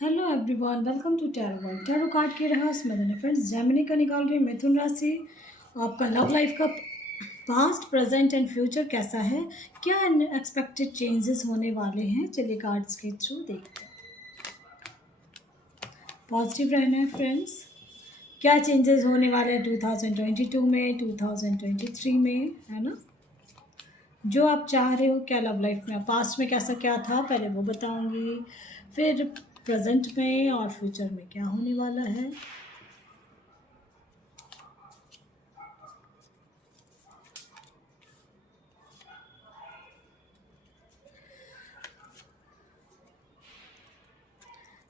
Hello everyone, welcome to tarot card के रहस्य में फ्रेंड्स जेमिनी का निकाल रही मिथुन राशि। आपका लव लाइफ का पास्ट प्रेजेंट एंड फ्यूचर कैसा है, क्या अनएक्सपेक्टेड चेंजेस होने वाले हैं। चलिए कार्ड्स के थ्रू देखते हैं। पॉजिटिव रहना है फ्रेंड्स। क्या चेंजेस होने वाले हैं 2022 में, 2023 में, है ना। जो आप चाह रहे हो क्या लव लाइफ में, पास्ट में कैसा क्या था पहले वो बताऊंगी, फिर प्रेजेंट में और फ्यूचर में क्या होने वाला है।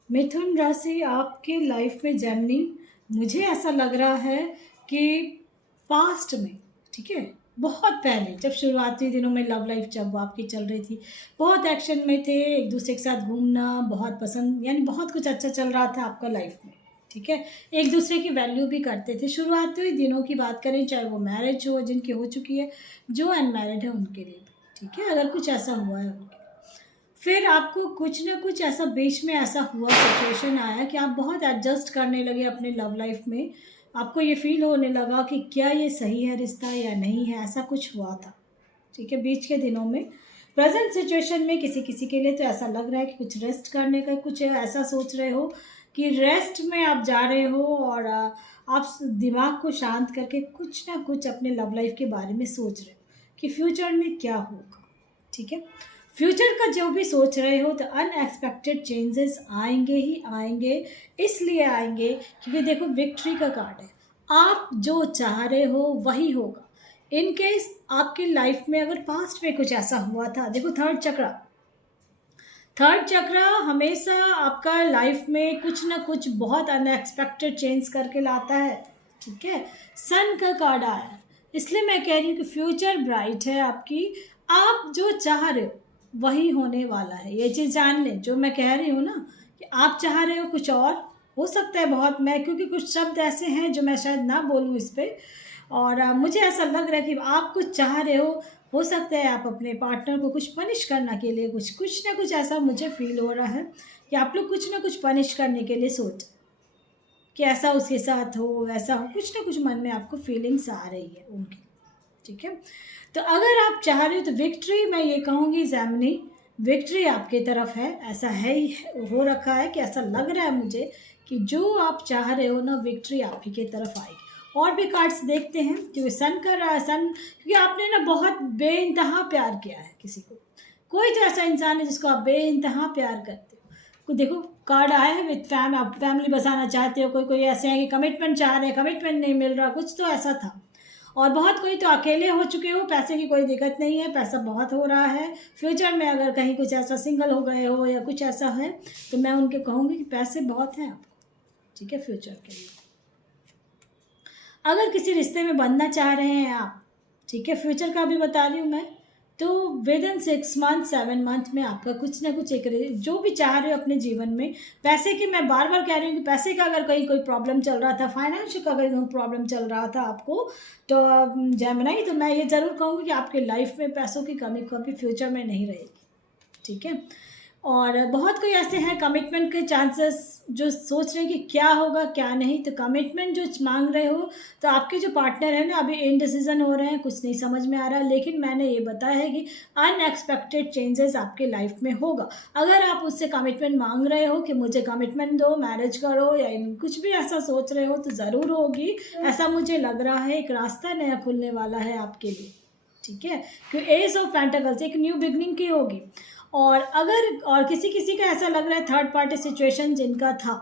मिथुन राशि आपके लाइफ में जेमिनी, मुझे ऐसा लग रहा है कि पास्ट में, ठीक है, बहुत पहले जब शुरुआती दिनों में लव लाइफ जब आपकी चल रही थी, बहुत एक्शन में थे, एक दूसरे के साथ घूमना बहुत पसंद, यानी बहुत कुछ अच्छा चल रहा था आपका लाइफ में, ठीक है। एक दूसरे की वैल्यू भी करते थे। शुरुआती दिनों की बात करें, चाहे वो मैरिज हो, जिनकी हो चुकी है, जो अनमैरिड है उनके लिए भी, ठीक है, अगर कुछ ऐसा हुआ है उनके, फिर आपको कुछ ना कुछ ऐसा बीच में ऐसा हुआ, सिचुएशन आया कि आप बहुत एडजस्ट करने लगे अपने लव लाइफ में। आपको ये फील होने लगा कि क्या ये सही है रिश्ता या नहीं है, ऐसा कुछ हुआ था, ठीक है, बीच के दिनों में। प्रेजेंट सिचुएशन में किसी किसी के लिए तो ऐसा लग रहा है कि कुछ रेस्ट करने का, कुछ ऐसा सोच रहे हो कि रेस्ट में आप जा रहे हो और आप दिमाग को शांत करके कुछ ना कुछ अपने लव लाइफ के बारे में सोच रहे हो कि फ्यूचर में क्या होगा, ठीक है। फ्यूचर का जो भी सोच रहे हो तो अनएक्सपेक्टेड चेंजेस आएंगे ही आएंगे। इसलिए आएंगे क्योंकि देखो विक्ट्री का कार्ड है। आप जो चाह रहे हो वही होगा। इन केस आपकी लाइफ में अगर पास्ट में कुछ ऐसा हुआ था, देखो थर्ड चक्र हमेशा आपका लाइफ में कुछ ना कुछ बहुत अनएक्सपेक्टेड चेंज करके लाता है, ठीक है। सन का कार्ड आया है, इसलिए मैं कह रही हूँ कि फ्यूचर ब्राइट है आपकी। आप जो चाह रहे हो वही होने वाला है, ये चीज़ जान लें। जो मैं कह रही हूँ ना कि आप चाह रहे हो कुछ और हो सकता है बहुत, मैं क्योंकि कुछ शब्द ऐसे हैं जो मैं शायद ना बोलूँ इस पर, और मुझे ऐसा लग रहा है कि आप कुछ चाह रहे हो सकता है आप अपने पार्टनर को कुछ पनिश करने के लिए, कुछ कुछ ना कुछ ऐसा मुझे फील हो रहा है कि आप लोग कुछ ना कुछ पनिश करने के लिए सोच कि ऐसा उसके साथ हो, ऐसा हो, कुछ ना कुछ मन में आपको फीलिंग्स आ रही है उनकी, ठीक है। तो अगर आप चाह रहे हो तो विक्ट्री, मैं ये कहूँगी जेमिनी, विक्ट्री आपकी तरफ है। ऐसा है ही हो रखा है कि ऐसा लग रहा है मुझे कि जो आप चाह रहे हो ना, विक्ट्री आप ही की तरफ आएगी। और भी कार्ड्स देखते हैं क्योंकि सन कर रहा है, सन क्योंकि आपने ना बहुत बेइंतहा प्यार किया है किसी को। कोई तो ऐसा इंसान है जिसको आप बेइंतहा प्यार करते हो। देखो कार्ड आया है विद आप फैमिली बसाना चाहते हो, कोई कोई ऐसे हैं कि कमिटमेंट चाह रहे हैं, कमिटमेंट नहीं मिल रहा, कुछ तो ऐसा था। और बहुत कोई तो अकेले हो चुके हो, पैसे की कोई दिक्कत नहीं है, पैसा बहुत हो रहा है। फ्यूचर में अगर कहीं कुछ ऐसा सिंगल हो गए हो या कुछ ऐसा है तो मैं उनके कहूँगी कि पैसे बहुत हैं आपको, ठीक है, फ्यूचर के लिए। अगर किसी रिश्ते में बनना चाह रहे हैं आप, ठीक है, फ्यूचर का भी बता रही हूँ मैं, तो विद इन 6 मंथ 7 मंथ में आपका कुछ ना कुछ एक जो भी चाह रहे हो अपने जीवन में। पैसे की मैं बार बार कह रही हूँ कि पैसे का अगर कहीं कोई प्रॉब्लम चल रहा था, फाइनेंशियल का अगर प्रॉब्लम चल रहा था आपको, तो जेमिनी, तो मैं ये ज़रूर कहूँगी कि आपके लाइफ में पैसों की कमी कभी फ्यूचर में नहीं रहेगी, ठीक है। और बहुत कोई ऐसे हैं कमिटमेंट के चांसेस जो सोच रहे हैं कि क्या होगा क्या नहीं, तो कमिटमेंट जो मांग रहे हो, तो आपके जो पार्टनर है ना अभी इनडिसीजन हो रहे हैं, कुछ नहीं समझ में आ रहा है। लेकिन मैंने ये बताया है कि अनएक्सपेक्टेड चेंजेस आपके लाइफ में होगा। अगर आप उससे कमिटमेंट मांग रहे हो कि मुझे कमिटमेंट दो, मैरिज करो, या कुछ भी ऐसा सोच रहे हो, तो ज़रूर होगी। ऐसा मुझे लग रहा है, एक रास्ता नया खुलने वाला है आपके लिए, ठीक है। क्योंकि एस ऑफ पेंटिकल्स एक न्यू बिगनिंग की होगी। और अगर और किसी किसी का ऐसा लग रहा है थर्ड पार्टी सिचुएशन जिनका था,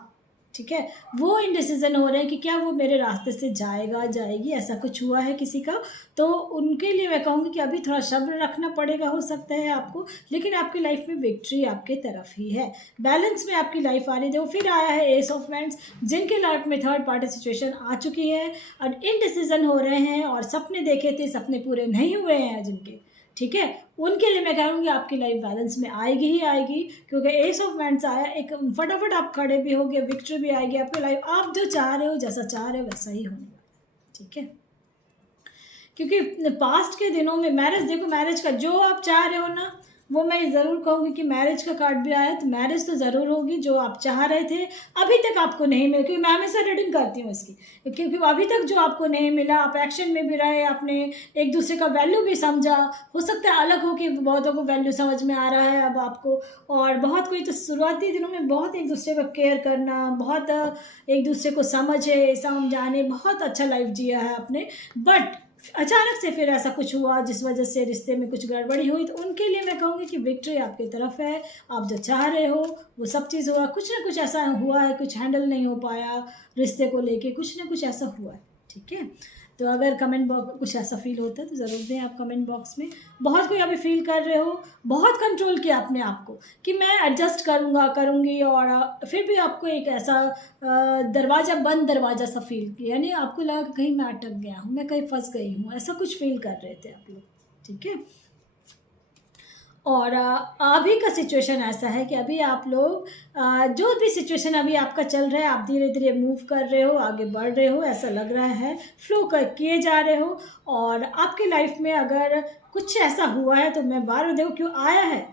ठीक है, वो इनडिसीजन हो रहे हैं कि क्या वो मेरे रास्ते से जाएगा जाएगी, ऐसा कुछ हुआ है किसी का, तो उनके लिए मैं कहूँगी कि अभी थोड़ा सब्र रखना पड़ेगा, हो सकता है आपको। लेकिन आपकी लाइफ में विक्ट्री आपके तरफ ही है, बैलेंस में आपकी लाइफ आ रही है। फिर आया है एस ऑफ वैंड्स, जिनके लाइफ में थर्ड पार्टी सिचुएशन आ चुकी है और इनडिसीजन हो रहे हैं और सपने देखे थे, सपने पूरे नहीं हुए हैं जिनके, ठीक है, उनके लिए मैं कहूँगी आपकी लाइफ बैलेंस में आएगी ही आएगी। क्योंकि एस ऑफ वैंड्स आया, एक फटाफट आप खड़े भी होगे, विक्ट्री भी आएगी आपकी लाइफ। आप जो चाह रहे हो, जैसा चाह रहे हो वैसा ही होने वाला है, ठीक है। क्योंकि पास्ट के दिनों में मैरिज, देखो मैरिज का जो आप चाह रहे हो ना, वो मैं ज़रूर कहूँगी कि मैरिज का कार्ड भी आया, तो मैरिज तो ज़रूर होगी जो आप चाह रहे थे, अभी तक आपको नहीं मिला, क्योंकि मैं हमेशा रीडिंग करती हूँ इसकी, क्योंकि अभी तक जो आपको नहीं मिला, आप एक्शन में भी रहे, आपने एक दूसरे का वैल्यू भी समझा, हो सकता है अलग हो कि बहुतों को वैल्यू समझ में आ रहा है अब आपको, और बहुत कोई तो शुरुआती दिनों में बहुत एक दूसरे का केयर करना, बहुत एक दूसरे को समझे समझाने, बहुत अच्छा लाइफ जिया है आपने, बट अचानक से फिर ऐसा कुछ हुआ जिस वजह से रिश्ते में कुछ गड़बड़ी हुई, तो उनके लिए मैं कहूँगी कि विक्ट्री आपकी तरफ है, आप जो चाह रहे हो वो सब चीज़ हुआ, कुछ ना कुछ ऐसा हुआ है, कुछ हैंडल नहीं हो पाया रिश्ते को लेके, कुछ ना कुछ ऐसा हुआ है, ठीक है। तो अगर कमेंट बॉक्स कुछ ऐसा फील होता है तो ज़रूर दें आप कमेंट बॉक्स में। बहुत कोई अभी फील कर रहे हो, बहुत कंट्रोल किया अपने आप को कि मैं एडजस्ट करूँगा करूँगी, और फिर भी आपको एक ऐसा दरवाज़ा बंद दरवाज़ा सा फील किया, यानी आपको लगा कि कहीं मैं अटक गया हूँ, मैं कहीं फंस गई हूँ, ऐसा कुछ फील कर रहे थे आप लोग, ठीक है। और अभी का सिचुएशन ऐसा है कि अभी आप लोग जो भी सिचुएशन अभी आपका चल रहा है, आप धीरे धीरे मूव कर रहे हो, आगे बढ़ रहे हो, ऐसा लग रहा है, फ्लो कर किए जा रहे हो। और आपकी लाइफ में अगर कुछ ऐसा हुआ है तो मैं बार बार देखो क्यों आया है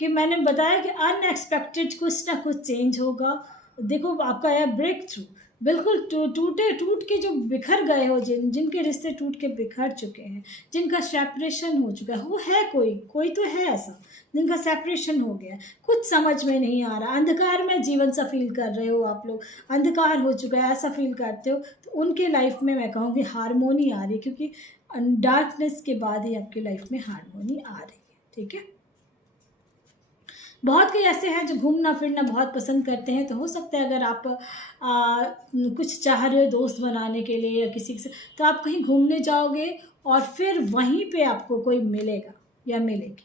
कि मैंने बताया कि अनएक्सपेक्टेड कुछ ना कुछ चेंज होगा। देखो आपका है ब्रेक थ्रू, बिल्कुल टूट के जो बिखर गए हो, जिनके रिश्ते टूट के बिखर चुके हैं, जिनका सेपरेशन हो चुका है, वो है कोई तो है ऐसा जिनका सेपरेशन हो गया, कुछ समझ में नहीं आ रहा, अंधकार में जीवन सा फील कर रहे हो आप लोग, अंधकार हो चुका है ऐसा फील करते हो, तो उनके लाइफ में मैं कहूँगी हारमोनी आ रही है, क्योंकि डार्कनेस के बाद ही आपकी लाइफ में हारमोनी आ रही है, ठीक है। बहुत कोई ऐसे हैं जो घूमना फिरना बहुत पसंद करते हैं, तो हो सकता है अगर आप कुछ चाह रहे हो दोस्त बनाने के लिए या किसी से, तो आप कहीं घूमने जाओगे और फिर वहीं पे आपको कोई मिलेगा या मिलेगी,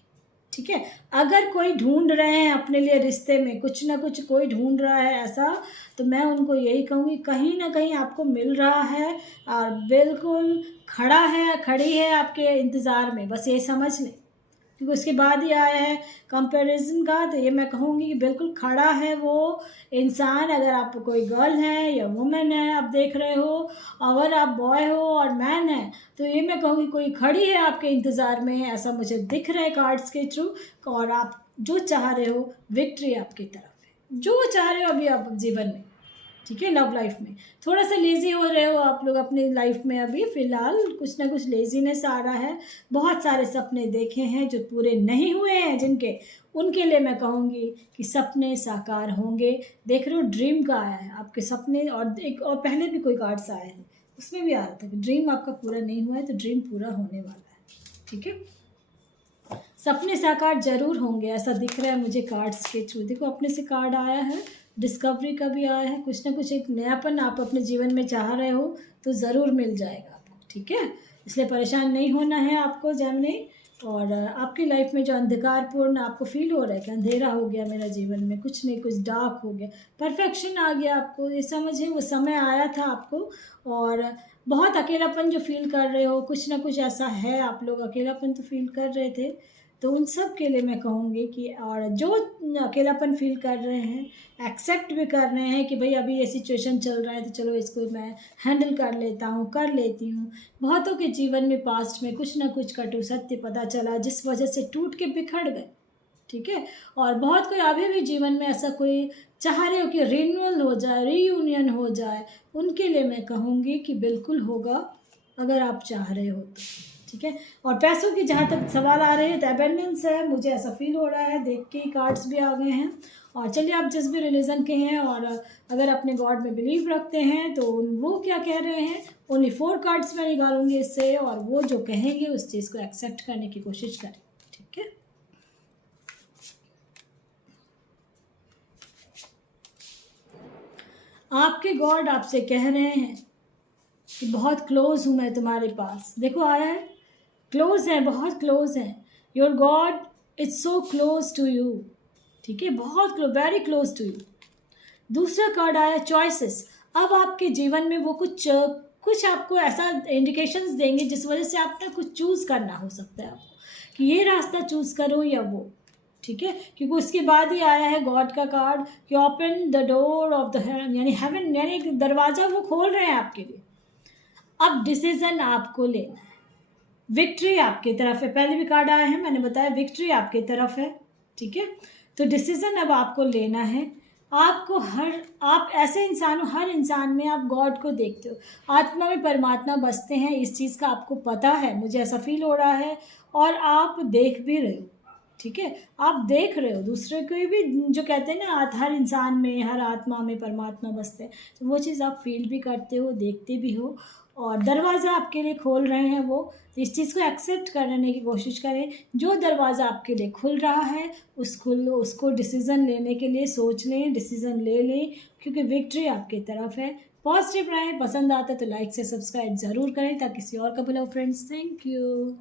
ठीक है। अगर कोई ढूंढ रहे हैं अपने लिए रिश्ते में कुछ ना कुछ, कोई ढूंढ रहा है ऐसा, तो मैं उनको यही कहूँगी कहीं ना कहीं आपको मिल रहा है, और बिल्कुल खड़ी है आपके इंतज़ार में, बस ये समझ लें, क्योंकि उसके बाद ही आया है कंपैरिजन का, तो ये मैं कहूँगी कि बिल्कुल खड़ा है वो इंसान। अगर आप कोई गर्ल है या वुमेन है आप देख रहे हो, अगर आप बॉय हो और मैन है, तो ये मैं कहूँगी कोई खड़ी है आपके इंतज़ार में, ऐसा मुझे दिख रहा है कार्ड्स के थ्रू। और आप जो चाह रहे हो विक्ट्री आपकी तरफ है, जो चाह रहे हो अभी आप जीवन में, ठीक है। लव लाइफ में थोड़ा सा लेज़ी हो रहे हो आप लोग अपनी लाइफ में, अभी फ़िलहाल कुछ ना कुछ लेज़ीनेस आ रहा है, बहुत सारे सपने देखे हैं जो पूरे नहीं हुए हैं जिनके, उनके लिए मैं कहूँगी कि सपने साकार होंगे। देख रहे हो ड्रीम का आया है आपके सपने, और एक और पहले भी कोई कार्ड्स आए हैं उसमें भी आ रहा था कि ड्रीम आपका पूरा नहीं हुआ है, तो ड्रीम पूरा होने वाला है, ठीक है। सपने साकार जरूर होंगे ऐसा दिख रहा है मुझे कार्ड्स के थ्रू। देखो अपने से कार्ड आया है, डिस्कवरी का भी आया है, कुछ ना कुछ एक नयापन आप अपने जीवन में चाह रहे हो तो ज़रूर मिल जाएगा आपको, ठीक है। इसलिए परेशान नहीं होना है आपको जेमिनी। और आपकी लाइफ में जो अंधकारपूर्ण आपको फील हो रहा है कि अंधेरा हो गया मेरा जीवन में, कुछ नहीं कुछ डार्क हो गया, परफेक्शन आ गया आपको, ये समझिए वो समय आया था आपको। और बहुत अकेलापन जो फील कर रहे हो, कुछ ना कुछ ऐसा है, आप लोग अकेलापन तो फील कर रहे थे, तो उन सब के लिए मैं कहूँगी कि, और जो अकेलापन फील कर रहे हैं एक्सेप्ट भी कर रहे हैं कि भाई अभी ये सिचुएशन चल रहा है तो चलो इसको मैं हैंडल कर लेता हूँ, कर लेती हूँ। बहुतों के जीवन में पास्ट में कुछ ना कुछ कटु सत्य पता चला जिस वजह से टूट के बिखर गए, ठीक है। और बहुत कोई अभी भी जीवन में ऐसा कोई चाह रहे हो कि रिन्यूअल हो जाए, रीयूनियन हो जाए, उनके लिए मैं कहूँगी कि बिल्कुल होगा अगर आप चाह रहे हो तो, ठीक है। और पैसों की जहाँ तक सवाल आ रहे हैं तो अबेंडेंस है, मुझे ऐसा फील हो रहा है, देख के ही कार्ड्स भी आ गए हैं। और चलिए आप जिस भी रिलीजन के हैं और अगर अपने गॉड में बिलीव रखते हैं तो वो क्या कह रहे हैं, ओनली 4 कार्ड्स मैं निकालूंगी इससे, और वो जो कहेंगे उस चीज़ को एक्सेप्ट करने की कोशिश करें, ठीक है। आपके गॉड आपसे कह रहे हैं कि बहुत क्लोज हूँ मैं तुम्हारे पास। देखो आया है, क्लोज है, बहुत क्लोज है। Your god is so close to you, ठीक है, बहुत वेरी क्लोज टू यू। दूसरा कार्ड आया चॉइसेस। अब आपके जीवन में वो कुछ आपको ऐसा इंडिकेशंस देंगे जिस वजह से आपने कुछ चूज़ करना हो सकता है आपको कि ये रास्ता चूज़ करो या वो, ठीक है। क्योंकि उसके बाद ही आया है गॉड का कार्ड कि open the door of the यानी हेवन, यानी दरवाज़ा वो खोल रहे हैं आपके लिए। अब डिसीजन आपको लेना है, विक्ट्री आपकी तरफ है। पहले भी कार्ड आए हैं, मैंने बताया विक्ट्री आपकी तरफ है, ठीक है। तो डिसीज़न अब आपको लेना है। आपको आप ऐसे इंसान हो, हर इंसान में आप गॉड को देखते हो, आत्मा में परमात्मा बसते हैं, इस चीज़ का आपको पता है, मुझे ऐसा फील हो रहा है, और आप देख भी रहे हो, ठीक है। आप देख रहे हो दूसरे को भी, जो कहते हैं ना हर इंसान में, हर आत्मा में परमात्मा बसते हैं, तो वो चीज़ आप फील भी करते हो, देखते भी हो, और दरवाज़ा आपके लिए खोल रहे हैं वो। तो इस चीज़ को एक्सेप्ट करने की कोशिश करें। जो दरवाज़ा आपके लिए खुल रहा है उसको डिसीज़न लेने के लिए सोच लें, डिसीज़न ले लें, क्योंकि विक्ट्री आपकी तरफ है। पॉजिटिव रहें, पसंद आता है तो लाइक से सब्सक्राइब ज़रूर करें ताकि किसी और का बुलाओ फ्रेंड्स। Thank you.